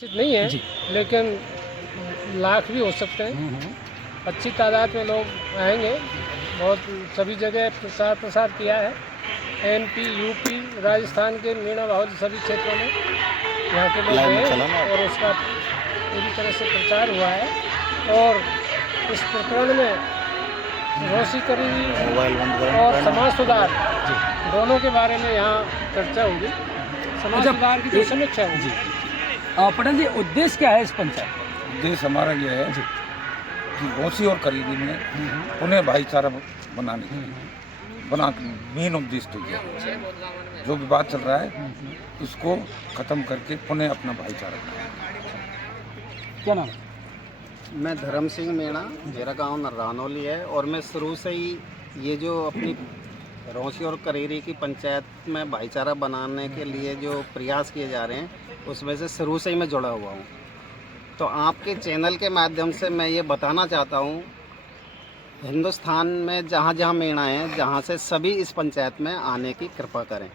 नहीं है जी। लेकिन लाख भी हो सकते हैं। अच्छी तादाद में लोग आएंगे। बहुत सभी जगह प्रसार किया है। एमपी, यूपी, राजस्थान के मीणा भाव सभी क्षेत्रों में यहाँ के लोग गए और उसका पूरी तरह से प्रचार हुआ है। और इस प्रकरण में रोशी करी और समाज सुधार दोनों के बारे में यहाँ चर्चा होगी। समाज सुधार की जो समीक्षा होगी। पटेल जी, उद्देश्य क्या है इस पंचायत का? उद्देश्य हमारा यह है कि रोसी और करीबी में पुनः भाईचारा बनाने के लिए मेन उद्देश्य तो यह है। जो विवाद चल रहा है उसको खत्म करके पुनः अपना भाईचारा बनाए। क्या नाम है? मैं धर्म सिंह मीणा, मेरा गांव नर्रानौली है और मैं शुरू से ही ये जो अपनी रोसी और करेरी की पंचायत में भाईचारा बनाने के लिए जो प्रयास किए जा रहे हैं उसमें से शुरू से ही मैं जुड़ा हुआ हूँ। तो आपके चैनल के माध्यम से मैं ये बताना चाहता हूँ, हिंदुस्तान में जहाँ जहाँ मीणा है, जहाँ से सभी इस पंचायत में आने की कृपा करें।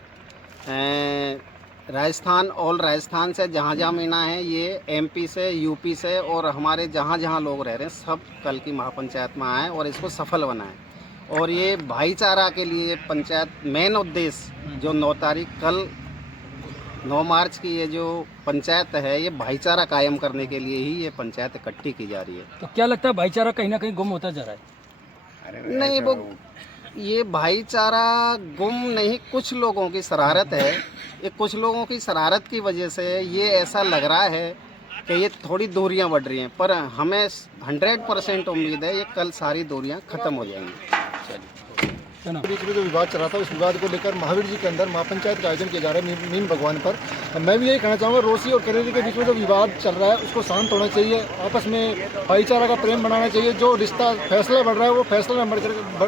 राजस्थान से जहाँ जहाँ मीणा है, ये एमपी से, यूपी से और हमारे जहाँ जहाँ लोग रह रहे हैं सब कल की महापंचायत में आएँ और इसको सफल बनाएं। और ये भाईचारा के लिए पंचायत मेन उद्देश्य जो 9 तारीख कल 9 मार्च की ये जो पंचायत है, ये भाईचारा कायम करने के लिए ही ये पंचायत इकट्ठी की जा रही है। तो क्या लगता है भाईचारा कहीं ना कहीं गुम होता जा रहा है? नहीं, वो ये भाईचारा गुम नहीं, कुछ लोगों की शरारत है। ये कुछ लोगों की शरारत की वजह से ये ऐसा लग रहा है कि ये थोड़ी दूरियां बढ़ रही हैं, पर हमें 100% उम्मीद है ये कल सारी दूरियां खत्म हो जाएंगी। बीच में जो विवाद चल रहा था, उस विवाद को लेकर महावीर जी के अंदर महापंचायत का आयोजन किया जा रहा है मीन भगवान पर। मैं भी यही कहना चाहूँगा, रोसी और करेरी के बीच में जो विवाद चल रहा है उसको शांत होना चाहिए, आपस में भाईचारा का प्रेम बनाना चाहिए। जो रिश्ता फैसला बढ़ रहा है वो फैसला में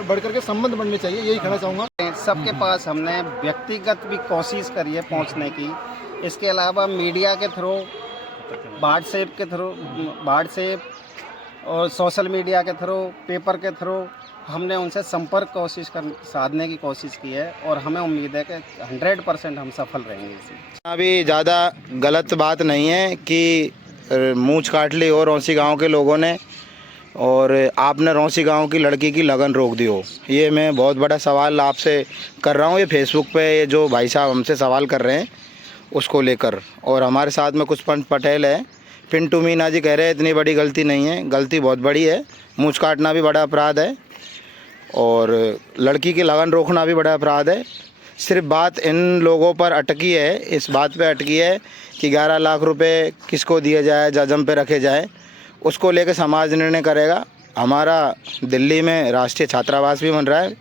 बढ़ करके संबंध बढ़ने चाहिए, यही कहना चाहूँगा। सबके पास हमने व्यक्तिगत भी कोशिश करी है पहुँचने की। इसके अलावा मीडिया के थ्रू, व्हाट्सएप और सोशल मीडिया के थ्रू, पेपर के थ्रू हमने उनसे संपर्क साधने की कोशिश की है और हमें उम्मीद है कि 100% हम सफल रहेंगे इसी। अभी ज़्यादा गलत बात नहीं है कि मूंछ काट ली हो रौंसी गांव के लोगों ने और आपने रौंसी गांव की लड़की की लगन रोक दी हो। ये मैं बहुत बड़ा सवाल आपसे कर रहा हूँ। ये फेसबुक पे ये जो भाई साहब हमसे सवाल कर रहे हैं उसको लेकर, और हमारे साथ में कुछ पंच पटेल है, पिंटू मीना जी कह रहे हैं इतनी बड़ी गलती नहीं है, गलती बहुत बड़ी है। मूंछ काटना भी बड़ा अपराध है और लड़की की लगन रोकना भी बड़ा अपराध है। सिर्फ बात इन लोगों पर अटकी है, इस बात पे अटकी है कि 11 लाख रुपए किसको दिए जाए, जजम पे रखे जाए, उसको लेकर समाज निर्णय करेगा। हमारा दिल्ली में राष्ट्रीय छात्रावास भी बन रहा है,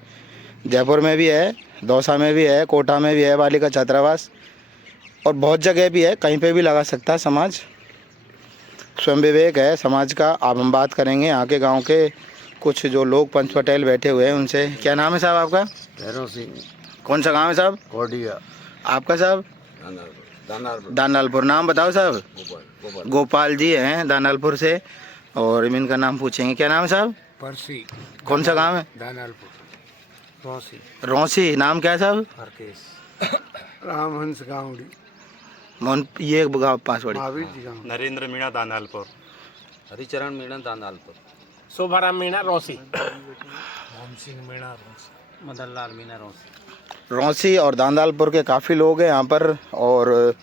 जयपुर में भी है, दौसा में भी है, कोटा में भी है बालिका छात्रावास, और बहुत जगह भी है, कहीं पे भी लगा सकता है समाज। स्वयं विवेक है समाज का। अब हम बात करेंगे यहाँ के गाँव के कुछ जो लोग पंच पटेल बैठे हुए हैं उनसे। क्या नाम है साहब आपका? भैरव सिंह। कौन सा गांव है साहब? कोडिया। आपका साहब? दानालपुर। नाम बताओ साहब। गोपाल जी हैं दानालपुर से, और इनका नाम पूछेंगे। क्या नाम है साहब? परसी। कौन सा गांव है? दानालपुर। रौसी। नाम क्या है साहब? रामहंस गाँवड़ी। मोहन ये गाँव पासवाड़ी। महावीर जी गाँव। नरेंद्र मीणा दानालपुर। हरिचरण मीणा दानालपुर। शोभाराम मीणा रौसी। राम सिंह मीणा रोसी। मदनलाल मीणा रोसी। रौसी और दानालपुर के काफ़ी लोग हैं यहाँ पर, और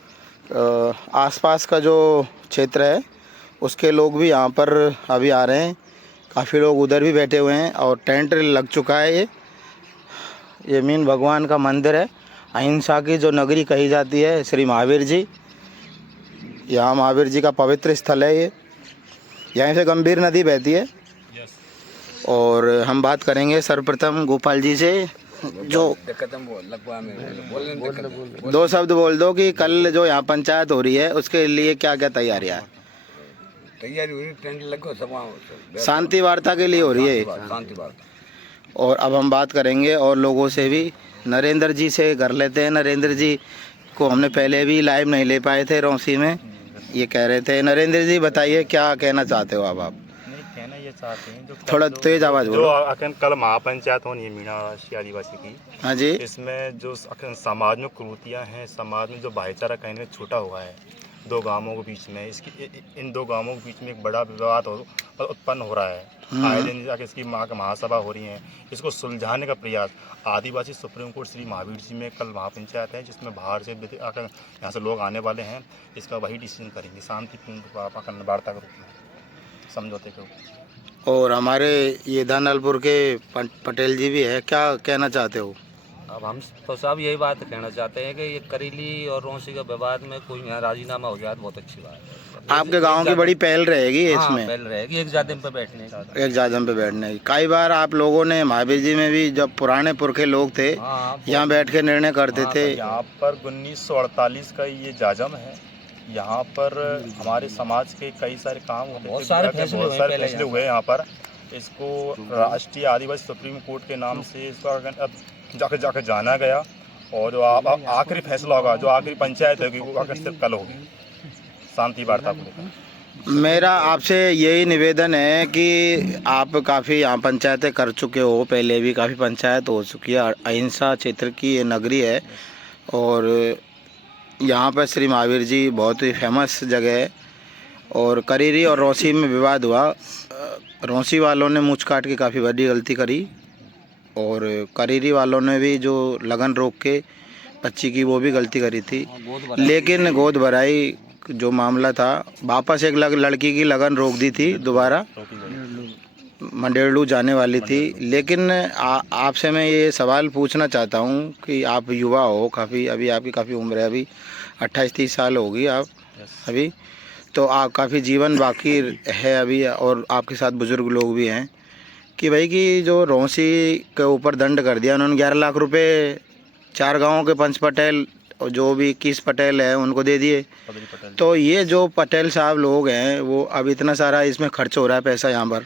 आसपास का जो क्षेत्र है उसके लोग भी यहाँ पर अभी आ रहे हैं। काफ़ी लोग उधर भी बैठे हुए हैं और टेंट लग चुका है। ये मीन भगवान का मंदिर है, अहिंसा की जो नगरी कही जाती है, श्री महावीर जी। यहाँ महावीर जी का पवित्र स्थल है। ये यहाँ से गंभीर नदी बहती है। और हम बात करेंगे सर्वप्रथम गोपाल जी से, जो 2 शब्द बोल दो कि कल जो यहाँ पंचायत हो रही है उसके लिए क्या क्या तैयारियाँ हैं? तैयारी हो रही, टेंट लगो सब शांति वार्ता के लिए हो रही है। शांति वार्ता। और अब हम बात करेंगे और लोगों से भी। नरेंद्र जी से कर लेते हैं। नरेंद्र जी को हमने पहले भी लाइव नहीं ले पाए थे रौसी में, ये कह रहे थे। नरेंद्र जी बताइए क्या कहना चाहते हो अब आप? कहना ये चाहते हैं जो थोड़ा तेज आवाज़ बोलो। जो कल महापंचायत होनी है मीणा आदिवासी की, हाँ जी। इसमें जो समाज में कुरीतियाँ हैं, समाज में जो भाईचारा कहीं छूटा हुआ है, दो गांवों के बीच में, इसकी इन दो गांवों के बीच में एक बड़ा विवाद उत्पन्न हो रहा है। आए दिन जाके इसकी महासभा हो रही है, इसको सुलझाने का प्रयास आदिवासी सुप्रीम कोर्ट श्री महावीर जी में कल महापंचायत है, जिसमें बाहर से आकर यहाँ से लोग आने वाले हैं। इसका वही डिसीजन करेंगे शांतिपूर्ण वार्ता के रूप में, समझौते के रूप में। और हमारे ये दानलपुर के पटेल जी भी है, क्या कहना चाहते हो? अब हम तो सब यही बात कहना चाहते हैं कि ये करीली और रौंसी का विवाद में कोई यहाँ राजीनामा हो जाए तो बहुत अच्छी बात है। आपके गांव की बड़ी पहल रहेगी इसमें? पहल रहेगी एक जातिम पे बैठने का। एक जादम पे बैठने की। कई बार आप लोगों ने महावीर जी में भी, जब पुराने पुरखे लोग थे यहाँ बैठ के निर्णय करते थे। यहाँ पर 1948 का ये जाजम है। यहाँ पर हमारे समाज के कई सारे काम होते थे, बहुत सारे फैसले हुए यहाँ पर। इसको राष्ट्रीय आदिवासी सुप्रीम कोर्ट के नाम से इसका अब जाकर जाना गया, और जो आखिरी फैसला होगा, जो आखिरी पंचायत होगी, वो आखिर सिर्फ कल होगी शांति वार्ता को लेकर। मेरा आपसे यही निवेदन है कि आप काफ़ी यहाँ पंचायतें कर चुके हो, पहले भी काफ़ी पंचायत हो चुकी है। अहिंसा क्षेत्र की ये नगरी है और यहाँ पर श्री महावीर जी बहुत ही फेमस जगह है। और करीरी और रौंसी में विवाद हुआ, रौंसी वालों ने मूंछ काट के काफ़ी बड़ी गलती करी, और करीरी वालों ने भी जो लगन रोक के बच्ची की वो भी गलती करी थी। लेकिन गोद भराई जो मामला था, वापस एक लड़की की लगन रोक दी थी, दोबारा मंडेरलू जाने वाली थी। लेकिन आपसे मैं ये सवाल पूछना चाहता हूँ कि आप युवा हो काफ़ी, अभी आपकी काफ़ी उम्र है, अभी 28-30 साल होगी आप अभी, तो आप काफ़ी जीवन बाकी है अभी, और आपके साथ बुज़ुर्ग लोग भी हैं, कि भाई कि जो रौंसी के ऊपर दंड कर दिया उन्होंने 11 लाख रुपए 4 गांवों के पंच पटेल और जो भी 21 पटेल है उनको दे दिए। तो ये जो पटेल साहब लोग हैं वो अब इतना सारा इसमें खर्च हो रहा है पैसा यहाँ पर,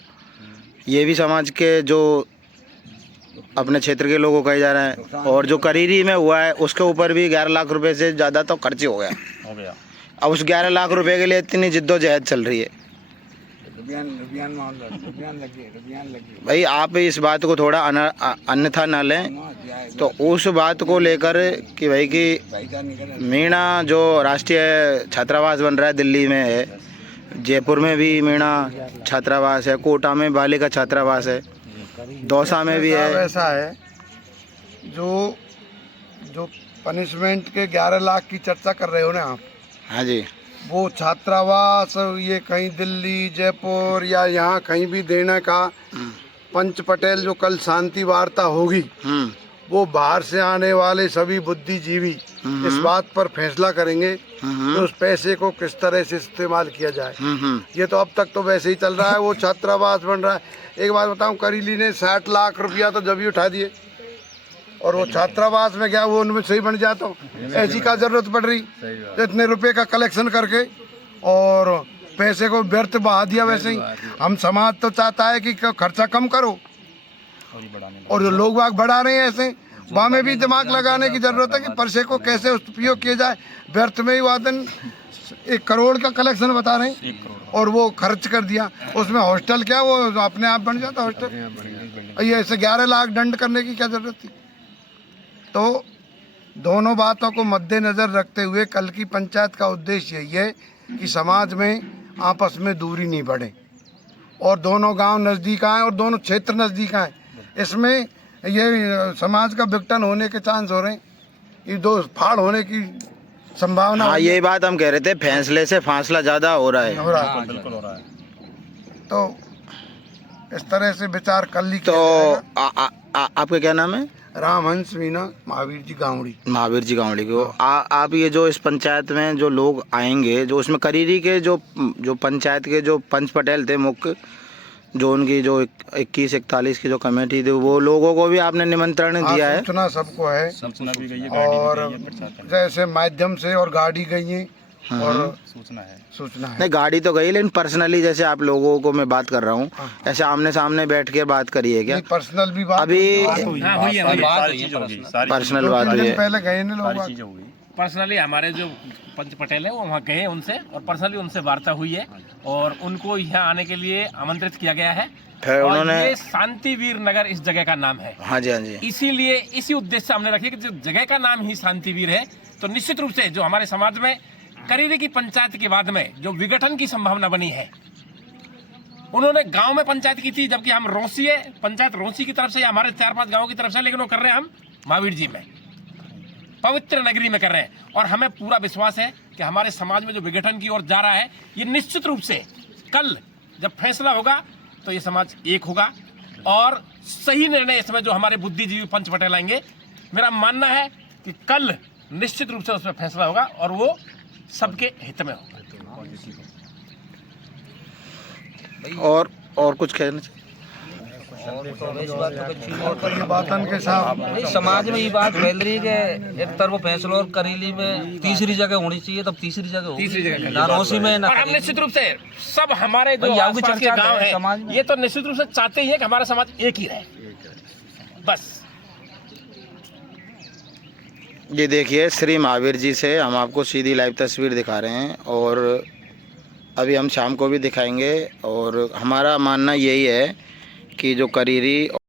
ये भी समाज के जो अपने क्षेत्र के लोगों को कहा जा रहा है। और जो करीरी में हुआ है उसके ऊपर भी 11 लाख रुपए से ज़्यादा तो खर्च हो गया। अब उस 11 लाख रुपए के लिए इतनी जिद्दोजहद चल रही है। भाई आप इस बात को थोड़ा अन्यथा ना लें, तो उस बात को लेकर कि भाई कि मीणा जो राष्ट्रीय छात्रावास बन रहा है, दिल्ली में है, जयपुर में भी मीणा छात्रावास है, कोटा में बालिका छात्रावास है, दौसा में भी है। ऐसा है जो पनिशमेंट के 11 लाख की चर्चा कर रहे हो ना आप, हाँ जी, वो छात्रावास ये कहीं दिल्ली, जयपुर या यहाँ कहीं भी देने का पंच पटेल जो कल शांति वार्ता होगी, वो बाहर से आने वाले सभी बुद्धिजीवी इस बात पर फैसला करेंगे कि उस पैसे को किस तरह से इस्तेमाल किया जाए। ये तो अब तक तो वैसे ही चल रहा है, वो छात्रावास बन रहा है। एक बात बताऊं, करीली ने 60 लाख रुपया तो जब ही उठा दिए, और वो छात्रावास में क्या वो उनमें सही बन जाता हो, ऐसी का जरूरत पड़ रही तो इतने रुपए का कलेक्शन करके और पैसे को व्यर्थ बहा दिया। वैसे ही हम समाज तो चाहता है कि खर्चा कम करो, और जो लोग बाग बढ़ा रहे हैं ऐसे, वहाँ में भी दिमाग लगाने की जरूरत है कि पैसे को कैसे उपयोग किया जाए। व्यर्थ में ही वादन 1 करोड़ का कलेक्शन बता रहे हैं और वो खर्च कर दिया। उसमें हॉस्टल क्या वो अपने आप बन जाता हॉस्टल। ये ऐसे 11 लाख दंड करने की क्या जरूरत थी? तो दोनों बातों को मद्देनजर रखते हुए कल की पंचायत का उद्देश्य यही है कि समाज में आपस में दूरी नहीं बढ़े, और दोनों गांव नज़दीक आए और दोनों क्षेत्र नज़दीक आए। इसमें ये समाज का विघटन होने के चांस हो रहे हैं, ये दो फाड़ होने की संभावना। हाँ, यही बात हम कह रहे थे, फैसले से फासला ज़्यादा हो रहा है। बिल्कुल हो रहा है। तो इस तरह से विचार कर ली। तो आपका क्या नाम है? रामहंस मीणा, महावीर जी गांवड़ी। महावीर जी गांवड़ी को आप ये जो इस पंचायत में जो लोग आएंगे, जो उसमें करीरी के जो पंचायत के जो पंच पटेल थे मुख्य, जो उनकी जो 21-41 की जो कमेटी थी, वो लोगों को भी आपने निमंत्रण दिया है? सूचना सबको है, सूचना भी गई है, और जैसे माध्यम से और गाड़ी गई है और सूचना है। नहीं, गाड़ी तो गई, लेकिन पर्सनली जैसे आप लोगों को मैं बात कर रहा हूँ, ऐसे आमने सामने बैठ के बात करिए क्या? पर्सनल भी बात अभी पर्सनल बात हुई है। पहले गए ना लोग, पर्सनली हमारे जो पंच पटेल है वो वहाँ गए उनसे, और पर्सनली उनसे वार्ता हुई है, और उनको यहाँ आने के लिए आमंत्रित किया गया है। फिर उन्होंने, ये शांतिवीर नगर इस जगह का नाम है। हाँ जी, हाँ जी, इसीलिए इसी उद्देश्य से हमने रखी कि जो जगह का नाम ही शांतिवीर है, तो निश्चित रूप से जो हमारे समाज में करीरी की पंचायत के बाद में जो विघटन की संभावना बनी है, उन्होंने गांव में पंचायत की थी, जबकि हम रोंसी है, पंचायत रोंसी की तरफ से या हमारे 4-5 गांवों की तरफ से, लेकिन वो कर रहे हैं हम महावीर जी में, पवित्र नगरी में कर रहे हैं। और हमें पूरा विश्वास है कि हमारे समाज में जो विघटन की ओर जा रहा है, ये निश्चित रूप से कल जब फैसला होगा तो ये समाज एक होगा और सही निर्णय इसमें जो हमारे बुद्धिजीवी पंच पटेल आएंगे, मेरा मानना है कि कल निश्चित रूप से उसमें फैसला होगा और वो सबके हित में होगा। और कुछ कहना चाहिए? समाज में ये बात फैल रही है कि एक तरफ फैसला और करेली में तीसरी जगह होनी चाहिए, तब तीसरी जगह होगी, ना रोंसी में ना। और हम निश्चित रूप से सब हमारे जो आसपास के गांव हैं, ये तो निश्चित रूप से चाहते ही है कि हमारा समाज एक ही रहे, बस। ये देखिए श्री महावीर जी से हम आपको सीधी लाइव तस्वीर दिखा रहे हैं और अभी हम शाम को भी दिखाएंगे। और हमारा मानना यही है कि जो करीरी